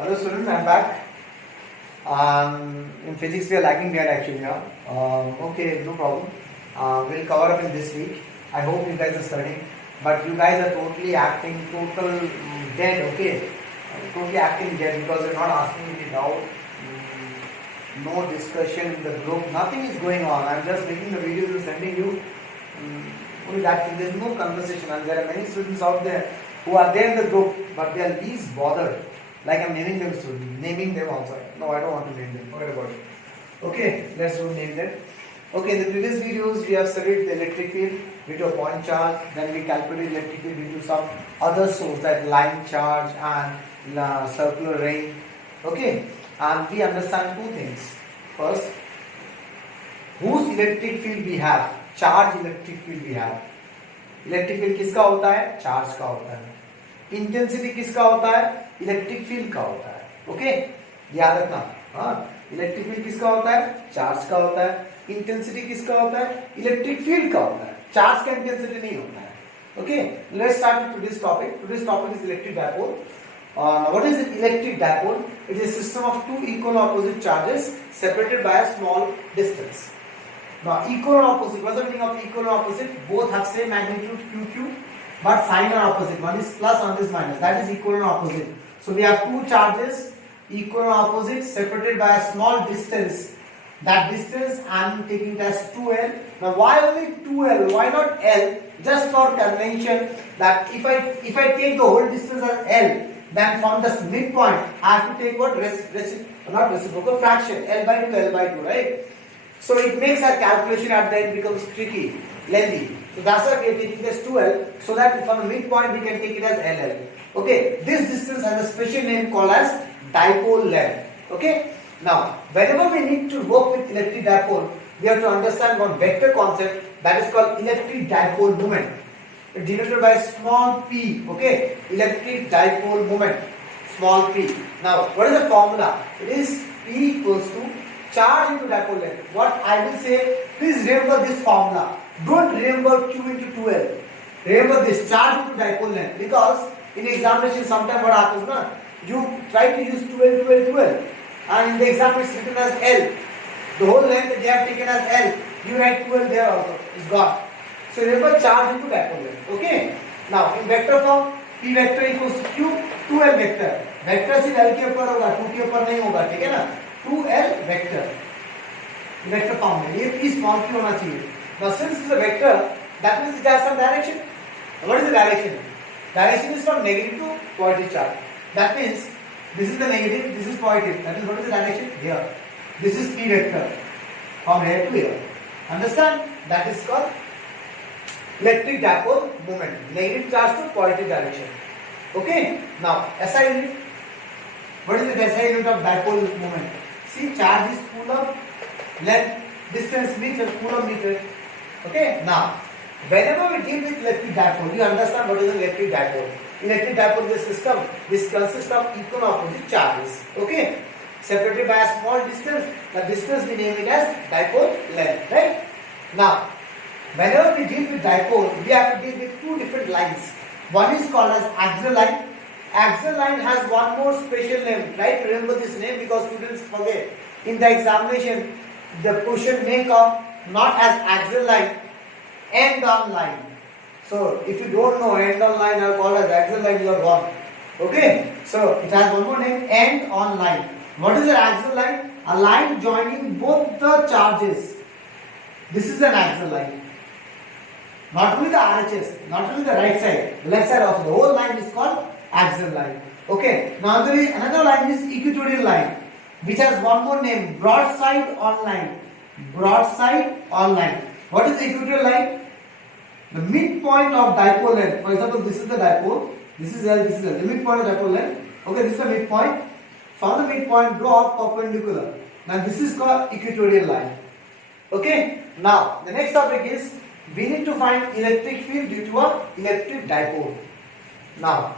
Hello students, I'm back. In physics we are lagging behind actually now. Okay, no problem. We'll cover up in this week. I hope you guys are studying, but you guys are totally acting dead. Okay, totally acting dead because you're not asking me out. No discussion in the group. Nothing is going on. I'm just making the videos and sending you. Only that thing. There's no conversation, and there are many students out there who are there in the group, but they are least bothered. Like I'm naming them students, naming them also. No, I don't want to name them. Forget about it. Okay, let's do name them. Okay, in the previous videos we have studied the electric field due to a point charge. Then we calculated electric field due to some other source like line charge and circular ring. Okay, and we understand two things. First, whose electric field we have? Charge electric field we have. Electric field किसका होता है? Charge का होता है। Intensity किसका होता है? Electric field का होता है। ओके, याद रखना। हाँ, इलेक्ट्रिक फील्ड किसका होता है? चार्ज का होता है। इंटेंसिटी किसका होता है? इलेक्ट्रिक फील्ड का होता है। चार्ज का इंटेंसिटी नहीं होता है। Okay, let's start with today's topic. Today's topic is electric dipole. What is an electric dipole? It is a system of two equal opposite charges separated by a small distance. Now, equal and opposite. What's the meaning of equal and opposite? Both have same magnitude QQ, but sign are opposite. One is plus, one is minus. That is equal and opposite. So we have two charges, equal and opposite, separated by a small distance. That distance I am taking it as 2L. Now, why only 2L? Why not L? Just for convention that if I take the whole distance as L, then from the midpoint I have to take what? Not reciprocal, fraction. L by 2, right? So it makes our calculation at the end becomes tricky, lengthy. So that's why we are taking this 2L, so that from the midpoint we can take it as LL. Okay, this distance has a special name called as dipole length. Okay, now whenever we need to work with electric dipole, we have to understand one vector concept that is called electric dipole moment. It's denoted by small p. Okay, electric dipole moment, small p. Now, what is the formula? It is P equals to charge into dipole length. What I will say, please remember this formula. Don't remember Q into 2L. Remember this, charge into dipole length. Because in examination sometimes what happens, na? You try to use 2L, and in the exam it's written as L. The whole length they have taken as L. You write 2L there also. It's gone. So remember charge into dipole length. Okay. Now in vector form, P vector equals to Q, 2L vector. Vector सिर्फ L के ऊपर होगा, 2 के ऊपर नहीं होगा, ठीक है ना? 2L vector. Vector form में ये P small p होना चाहिए. Now since it's a vector, that means it has some direction. What is the direction? Direction is from negative to positive charge. That means this is the negative, this is positive. That is what is the direction? Here. This is P vector from here to here. Understand? That is called electric dipole moment. Negative charge to positive direction. Okay. Now SI unit. What is the SI unit of dipole moment? See, charge is coulomb, length, distance meter, coulomb meter. Okay. Now, whenever we deal with electric dipole, you understand what is an electric dipole. Electric dipole is a system. This consists of equal and opposite charges. Okay. Separated by a small distance. The distance we name it as dipole length. Right. Now, whenever we deal with dipole, we have to deal with two different lines. One is called as axial line. Axial line has one more special name, right? Remember this name because students forget. In the examination, the question may come not as axial line, end-on line. So, if you don't know end-on line or call as axial line, you are wrong. Okay? So, it has one more name, end-on line. What is an axial line? A line joining both the charges. This is an axial line. Not only the RHS, not only the right side, the left side also. The whole line is called axial line. Okay. Now another line is equatorial line, which has one more name, broadside on line. Broadside on line. What is the equatorial line? The midpoint of dipole length. For example, this is the dipole. This is L. This is L. The midpoint of dipole length. Okay, this is the midpoint. From the midpoint, draw a perpendicular. Now this is called equatorial line. Okay. Now the next topic is we need to find electric field due to a electric dipole. Now,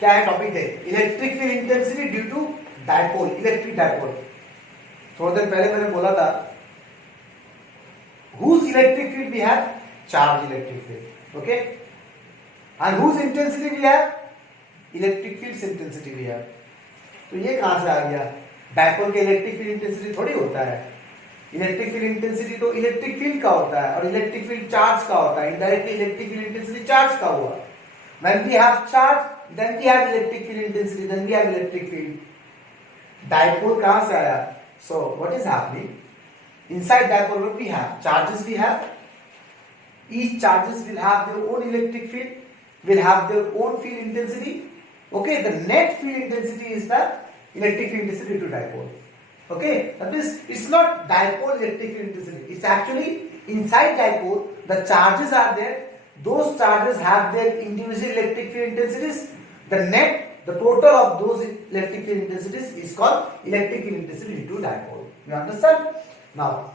क्या है topic है? Electric field intensity due to dipole, electric dipole. थोड़ा दिन पहले मैंने बोला था whose electric field we have? Charge electric field. Okay, and whose intensity we have? Electric field's intensity we have. तो ये कहां से आ गया? डायपोल के इलेक्ट्रिक फील्ड इंटेंसिटी थोड़ी होता है। इलेक्ट्रिक फील्ड इंटेंसिटी तो इलेक्ट्रिक फील्ड का होता है और इलेक्ट्रिक फील्ड चार्ज का होता है। Indirectly electric field intensity charge का हुआ। When we have charge, then we have electric field intensity, then we have electric field. Dipole कहां से आया? So what is happening? Inside dipole what we have? Charges we have. Each charges will have their own electric field, will have their own field intensity. Okay, the net field intensity is the electric field intensity to dipole. Okay, that means it's not dipole electric field intensity. It's actually inside dipole the charges are there. Those charges have their individual electric field intensities. The net, the total of those electric field intensities is called electric field intensity due to dipole. You understand? Now,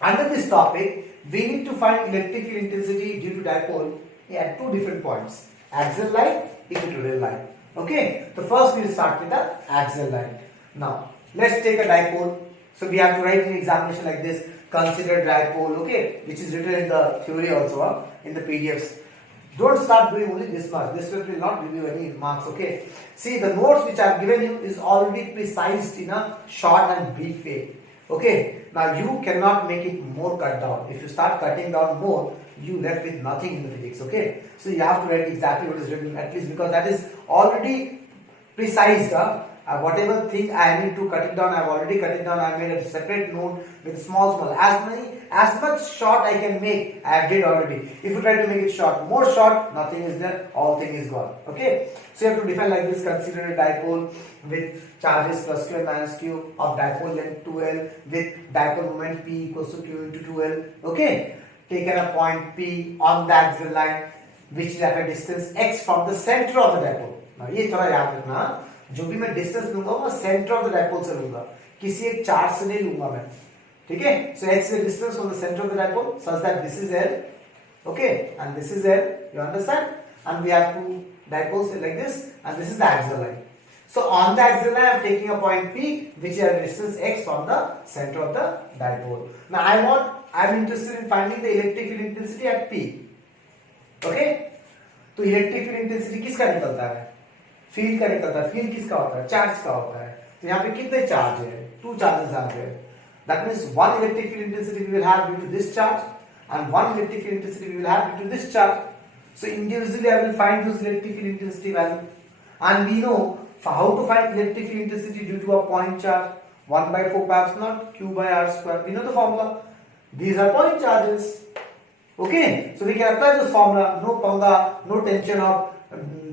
under this topic, we need to find electric field intensity due to dipole at two different points: axial line, equatorial line. Okay. So first we will start with the axial line. Now, let's take a dipole. So we have to write an examination like this. Consider dipole, okay, which is written in the theory also, in the PDFs. Don't start doing only this much. This will not give you any marks, okay. See, the notes which I have given you is already precised in a short and brief way, okay. Now you cannot make it more cut down. If you start cutting down more, you left with nothing in the physics, okay. So you have to write exactly what is written, at least, because that is already precise. Whatever thing I need to cut it down, I have already cut it down. I made a separate note with small as much short I can make, I have did already. If you try to make it short, more short, nothing is there, all thing is gone, okay. So you have to define like this: consider a dipole with charges plus q and minus q of dipole length 2l with dipole moment p equals to q into 2l, okay. Taken a point p on the axial line which is at a distance x from the center of the dipole. Now ये थोड़ा याद रखना, जो भी मैं distance लूंगा वो centre of the dipole से लूंगा, किसी एक चार्ज से नहीं लूंगा मैं, ठीक है. सो x is the distance from the center of the dipole such that this is L, okay, and this is L, you understand, and we have two dipoles like this, and this is the axial line. So on the axial line I am taking a point P which is a distance x from the center of the dipole. Now I am interested in finding the electric field intensity at P, okay. तो electric field intensity किसका निकलता है? Field का निकलता है. Field किसका होता है? चार्ज का होता है. तो यहाँ पे कितने चार्ज है? 2 चार्जेस आ गए. That means one electric field intensity we will have due to this charge and one electric field intensity we will have due to this charge. So individually I will find those electric field intensity value, and we know how to find electric field intensity due to a point charge. 1 by 4 pi epsilon q by r square. We know the formula. These are point charges. Okay, so we can apply this formula. No panga, no tension of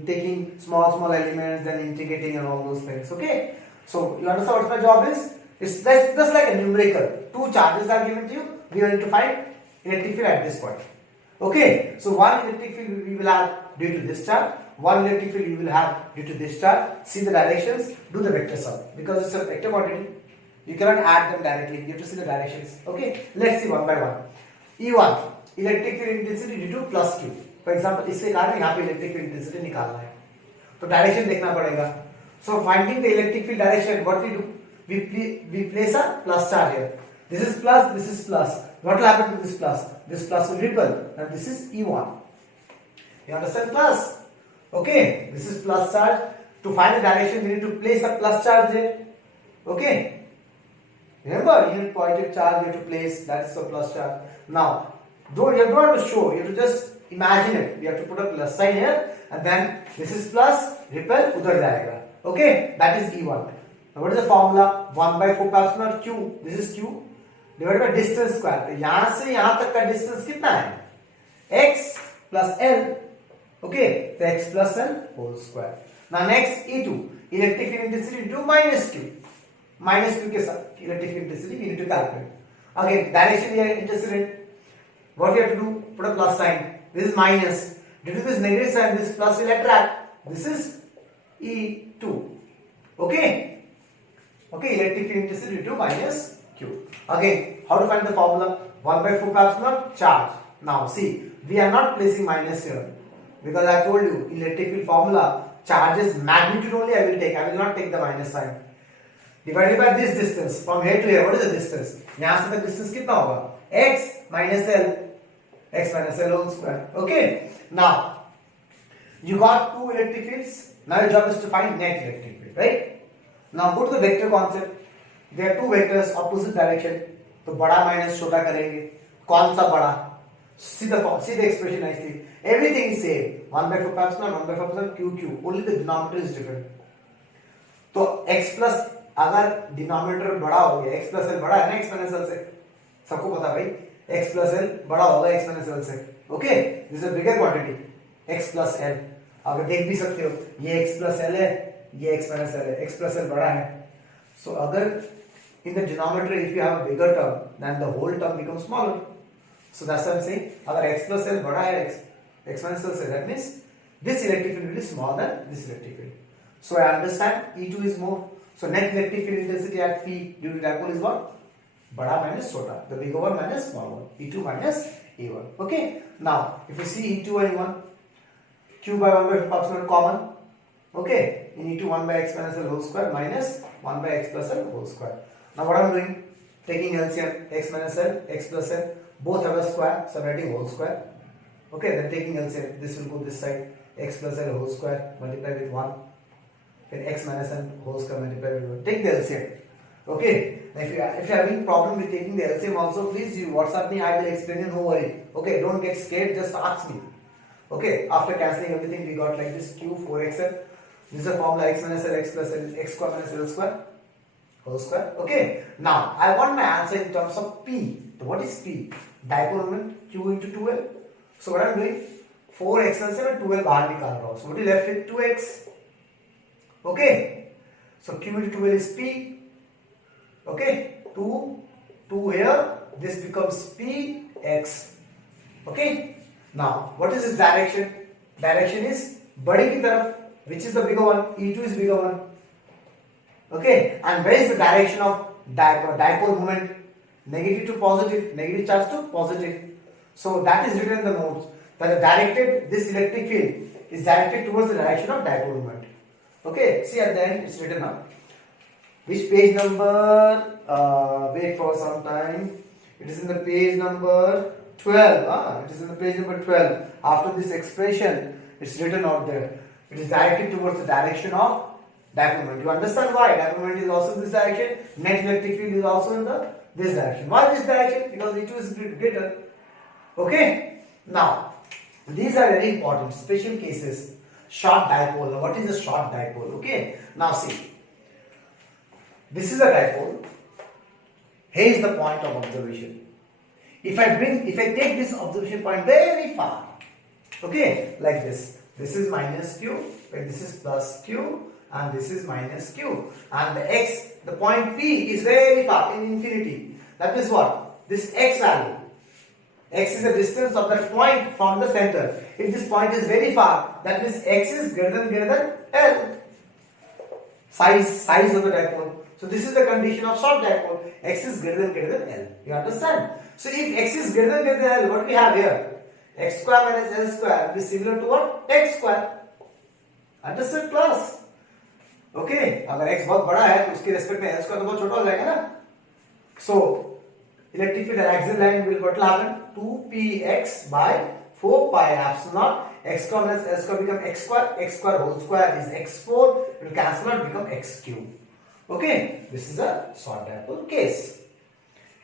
taking small elements and integrating and all those things. Okay, so you understand what my job is? It's just like a numerical. 2 charges are given to you. We are going to find electric field at this point. Okay, so one electric field we will have due to this charge. One electric field we will have due to this charge. See the directions. Do the vector sum because it's a vector quantity. You cannot add them directly. You have to see the directions. Okay, let's see one by one. E1 electric field intensity due to plus q. For example, इसके कारण यहाँ पे electric field intensity निकालना है, तो direction देखना पड़ेगा. So finding the electric field direction, what we do, we place a plus charge here. This is plus, this is plus. What will happen to this plus? This plus will repel, and this is E1. You understand plus? Okay, this is plus charge. To find the direction, we need to place a plus charge there. Okay. Remember, unit positive charge you have to place. That is a plus charge. Now, you don't have to show. You have to just imagine it. We have to put a plus sign here, and then this is plus, repel, udhar jayega. Okay, that is E1. Now what is the formula? 1 by 4 pi epsilon q. This is q divided by distance square. तो यहाँ से यहाँ तक का distance कितना है? x plus l. Okay, so x plus l whole square. Now next E2, electric field intensity into minus q. Minus q के साथ electric field intensity we need to calculate. Again, direction we are interested in. What we have to do? Put a plus sign. This is minus. Due to this negative sign, this plus will attract. This is E2. Okay. Okay, electric field intensity due to minus q. Again, how to find the formula? 1 by 4 pi epsilon charge. Now see, we are not placing minus here because I told you electric field formula charges magnitude only I will take. I will not take the minus sign. Divided by this distance from here to here. What is the distance? यहाँ से तक distance कितना होगा? X minus L. X minus L whole square. Okay. Now you got 2 electric fields. Now your job is to find net electric field, right? Now go to the vector concept. There are two vectors opposite direction, तो बड़ा minus छोटा करेंगे, कौन सा बड़ा, सीधा expression I थी, everything is same, 1/4 epsilon 1/4 epsilon Q Q, only the denominator is different. तो x प्लस, अगर डिनोमिनेटर बड़ा हो गया, x प्लस एल बड़ा है ना एक्सपोनेंशियल से, सबको पता भाई x प्लस एल बड़ा होगा एक्सपोनेंशियल से, okay, this is a bigger quantity x plus L. अगर देख भी सकते हो ये x प्लस एल है, ये एक्सपोनेंशियल है, x प्लस एल बड़ा है, सो अगर in the denominator if you have a bigger term then the whole term becomes smaller, so that's what I'm saying, अगर x plus l बड़ा है exponential से, that means this electric field will be smaller than this electric field, so I understand E2 is more, so net electric field intensity at P due to dipole is what, बड़ा minus छोटा, the bigger one minus small one, E2 minus E1, okay. Now if you see E2 and E1, Q by 1/4 epsilon common, okay, in E2 1 by exponential whole square minus 1 by x plus l whole square. Now what I'm doing, taking LCM, x minus l, x plus l, both have a square, so I'm writing whole square, okay, then taking LCM, this will go this side, x plus l whole square multiplied with 1, then x minus l whole square multiplied with 1, take the LCM, okay. Now if you're having problem with taking the LCM also, please you WhatsApp me, I will explain you, no worry, okay, don't get scared, just ask me, okay. After cancelling everything we got like this, q 4xl, this is a formula, x minus l, x plus l, x square minus l square whole square, okay. Now I want my answer in terms of P. So what is P? Dipole moment Q into 2L. So what I'm doing, 4xl से मैं 2L बाहर निकाल रहा हूँ, so what is left with 2x, okay. So Q into 2L is P, okay, 2 here, this becomes Px, okay. Now what is this direction? Direction is बड़ी की तरफ, which is the bigger one, E2 is bigger one, okay. And where is the direction of dipole moment? Negative to positive, negative charge to positive, so that is written in the notes that this electric field is directed towards the direction of dipole moment, okay. See at the end it's written up, which page number, wait for some time, it is in the page number 12, it is in the page number 12. After this expression it's written out there, it is directed towards the direction of dipole moment. You understand why dipole moment is also in this direction, net electric field is also in this direction. Why this direction? Because E2 is greater, okay. Now these are very important special cases. Short dipole. Now what is a short dipole? Okay, now see, this is a dipole, here is the point of observation. If I take this observation point very far, okay, like this is minus q, this is plus q, and this is minus q, and the point P is very far in infinity. That is what? This x value. X is the distance of that point from the center. If this point is very far, that means x is greater than L. Size of the dipole. So this is the condition of short dipole. X is greater than L. You understand? So if x is greater than L, what we have here? X square minus L square will be similar to what? X square. Understood class? Okay, अगर x बहुत बड़ा है तो उसके respect में L square तो बहुत छोटा हो जाएगा ना. So electric field axial line will what will happen? 2px by 4 pi epsilon x square minus L square become x square whole square is x4, it will cancel out become x cube. Okay, this is a short dipole case.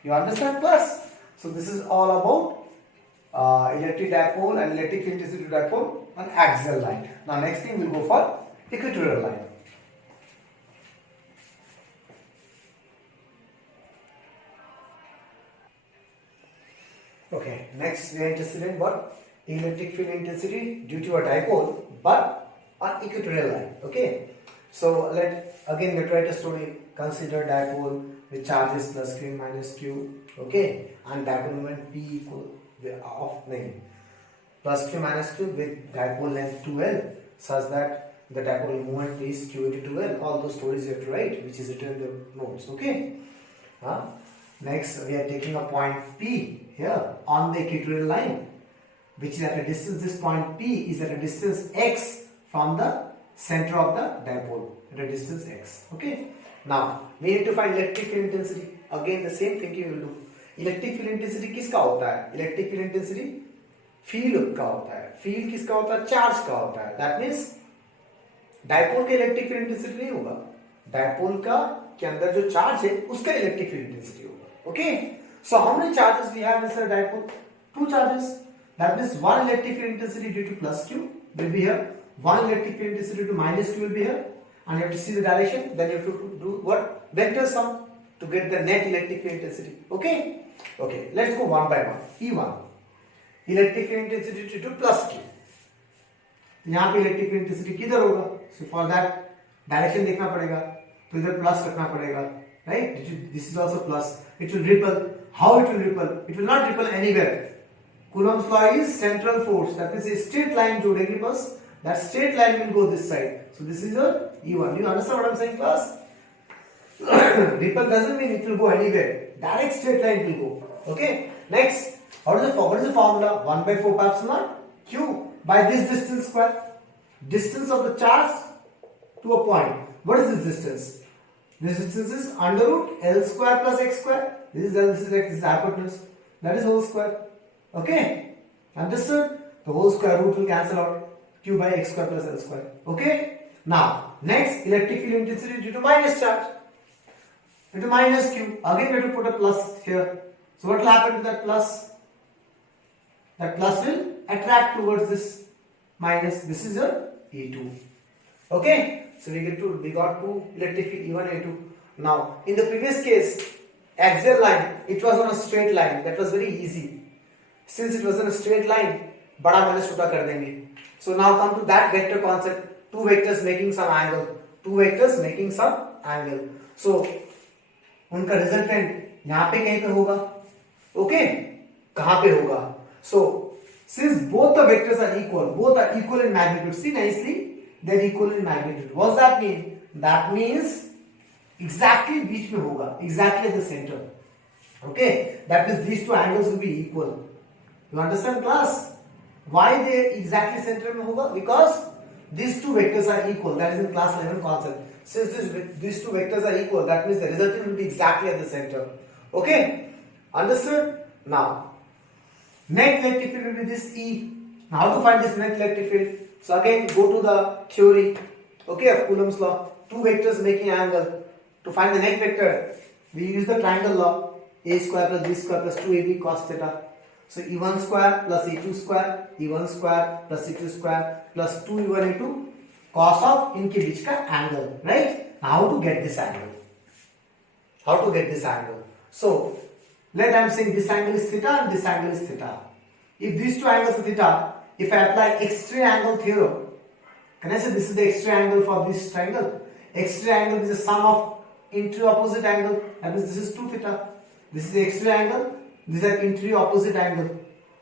You understand class? So this is all about electric dipole and electric field intensity dipole on axial line. Now next thing we'll go for equatorial line. Okay, next we are interested in what? Electric field intensity due to a dipole but on equatorial line. Okay, so let write a story. Consider dipole with charges plus q minus q. Okay, and dipole moment p equal of plus q minus q with dipole length 2l such that the dipole moment is q into 2l. All those stories you have to write, which is written in the notes. Okay. Next, we are taking a point P here on the equatorial line, which is at a distance. This point P is at a distance x from the center of the dipole, at a distance x. Okay. Now we need to find electric field intensity. Again, the same thing you will do. Electric field intensity किसका होता है? Electric field intensity field का होता है. Field किसका होता है? Charge का होता है. That means dipole के electric field intensity नहीं होगा. डायपोल का के अंदर जो चार्ज है उसका इलेक्ट्रिक फील्ड इंटेंसिटी होगा. Okay, so how many charges we have in dipole? Two charges. That means one electric field intensity due to plus q will be here, one electric field intensity due to minus q will be here, and you have to see the direction, then you have to do what? Vector sum to get the net electric field intensity. Okay, okay, let's go one by one. E1 electric field intensity due to plus q. यहाँ पे electric field intensity किधर होगा? So for that direction देखना पड़ेगा, तो इधर plus रखना पड़ेगा, right? This is also plus. It will ripple. How it will ripple? It will not ripple anywhere. Coulomb's law is central force. That means a straight line जोड़ेंगे बस. That straight line will go this side. So this is your E1. You understand what I'm saying, class? Ripple doesn't mean it will go anywhere. Direct straight line will go. Okay. Next, what is the formula? 1 by 4 pi epsilon Q by this distance square. Distance of the charge to a point. What is this distance? This distance is under root L square plus x square. This is L. This is x. This is hypotenuse. That is whole square. Okay, understood? The whole square root will cancel out. Q by x square plus L square. Okay. Now, next, electric field intensity due to minus charge. Due to minus Q. Again, we have to put a plus here. So, what will happen to that plus? That plus will attract towards this minus. This is your E2. Okay. So, we got two electric field E1 and E2. Now, in the previous case, axial line, it was on a straight line. That was very easy. Since it was in a straight line, बड़ा minus छोटा कर देंगे. So now come to that vector concept. Two vectors making some angle. Two vectors making some angle. So उनका resultant यहाँ पे कहीं पे होगा. Okay? कहाँ पे होगा? So since both the vectors are equal in magnitude. See nicely, they are equal in magnitude. What does that mean? That means exactly बीच में होगा. Exactly at the center. Okay? That means these two angles will be equal. You understand, class? Why they exactly center में होगा? Because these two vectors are equal. That is in class 11 concept. Since these two vectors are equal, that means the resultant will be exactly at the center. Okay? Understood? Now, net electric field will be this E. Now, how to find this net electric field? So again, go to the theory, okay, of Coulomb's law. Two vectors making angle. To find the net vector, we use the triangle law. A square plus B square plus 2AB cos theta. So E1 square plus E2 square, E1 square plus E2 square plus 2E1 E2 cos of इनके बीच का angle, right? Now how to get this angle? How to get this angle? So let I'm saying this angle is theta and this angle is theta. If these two angles are theta, if I apply x-ray angle theorem, can I say this is the x-ray angle for this triangle? X-ray angle is the sum of interior opposite angle. That means this is 2 theta. This is the x-ray angle. This is interior opposite angle.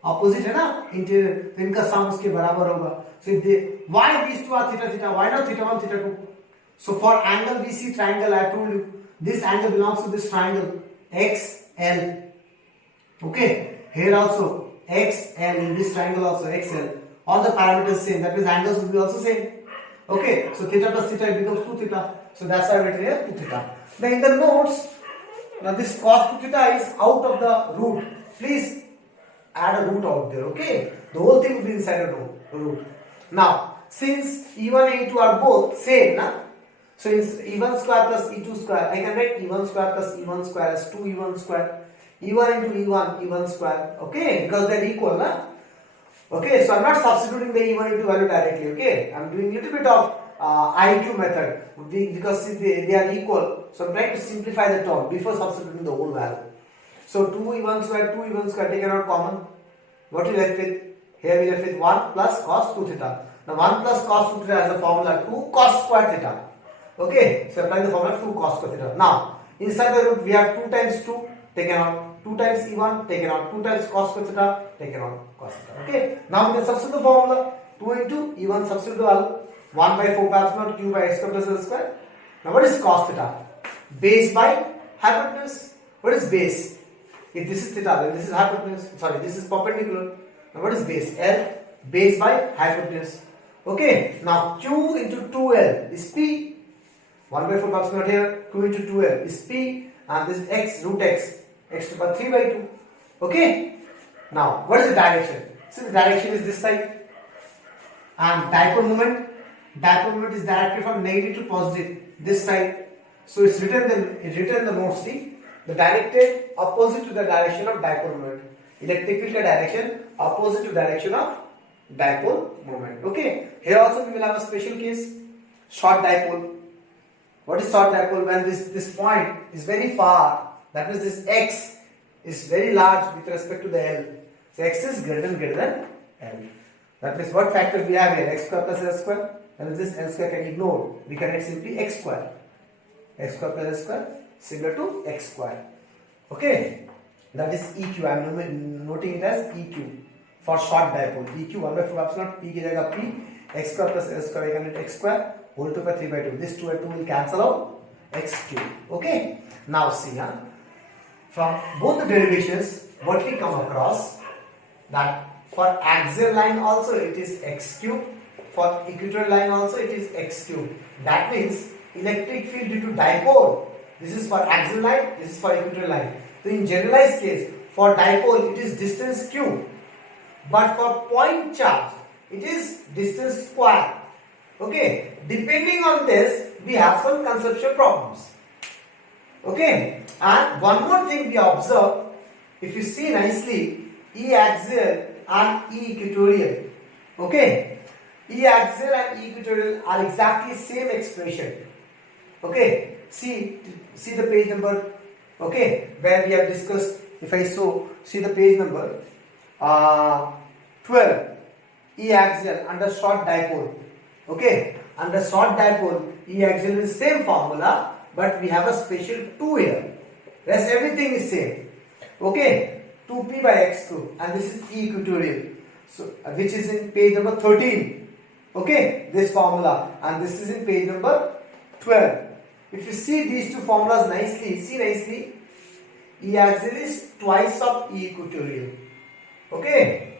Opposite है ना interior, तो इनका sum उसके बराबर होगा. So if they, why these two are theta theta? Why not theta 1 theta 2? So for angle BC triangle, I told you this angle belongs to this triangle XL. Okay, here also XL, in this triangle also XL. All the parameters same. That means angles will be also same. Okay, so theta plus theta it becomes 2 theta. So that's why I written here 2 theta. Now in the notes. Now this cos 2 theta is out of the root. Please add a root out there, okay? The whole thing will be inside a root. Now, since E1 and E2 are both same, na? So E1 square plus E2 square, I can write E1 square plus E1 square as 2E1 square. E1 into E1, E1 square, okay? Because they are equal, na? Okay, so I am not substituting the E1 into value directly, okay? I am doing a little bit of IQ method because they are equal. So I am trying to simplify the term before substituting the whole value. So 2E1 square taken out common. What we left with? Here we left with 1 plus cos 2 theta. Now 1 plus cos 2 theta has a formula 2 cos square theta. Okay, so apply the formula 2 cos square theta. Now inside the root we have 2 times 2 taken out, 2 times E1 taken out, 2 times cos square theta taken out cos theta. Okay, now we can substitute the formula 2 into E1 substitute the value 1 by 4 pi epsilon Q by x square plus L square. Now what is cos theta? Base by hypotenuse. What is base? If this is theta, then this is hypotenuse. Sorry, this is perpendicular. Now what is base? L. Base by hypotenuse. Okay. Now Q into 2L is P. 1 by 4 pi epsilon here. 2 into 2L is P. And this x root x. X to the power 3 by 2. Okay. Now what is the direction? So the direction is this side. And dipole moment is directed from negative to positive. This side. So it's written in the note. See, the directed opposite to the direction of dipole moment. Electric field direction opposite to direction of dipole moment. Okay. Here also we will have a special case. Short dipole. What is short dipole? When this point is very far, that means this x is very large with respect to the L. So x is greater than L. That means what factor we have here? X square plus L square. And this L square can ignore. We can write simply x square. X square plus L square similar to x square. Okay. That is EQ. I am noting it as EQ for short dipole. EQ 1 by 4 epsilon P ki jagah P. X square plus L square, we can write x square whole 2 by 3 by 2. This 2 by 2 will cancel out x cube. Okay. Now see, from both the derivations, what we come across, that for axial line also it is x cube, for equatorial line also it is x cube. That means electric field due to dipole, this is for axial line, this is for equatorial line. So in generalized case, for dipole it is distance cube, but for point charge it is distance square. Okay, depending on this we have some conceptual problems. Okay, and one more thing we observe, if you see nicely, E axial and E equatorial. Okay, E axial and E equatorial are exactly same expression. Okay, see the page number. Okay, where we have discussed. If I see the page number 12. E axial under short dipole. Okay, under short dipole, E axial is same formula, but we have a special 2 here. Rest everything is same. Okay, 2p by x cube, and this is E equatorial. So which is in page number 13. Okay, this formula, and this is in page number 12. If you see these two formulas nicely, see nicely, E axial is twice of E equatorial. Okay.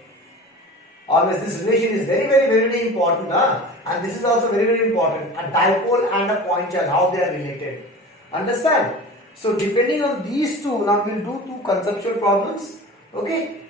Always this relation is very important, and this is also very important. A dipole and a point charge, how they are related. Understand? So depending on these two, now we will do two conceptual problems. Okay.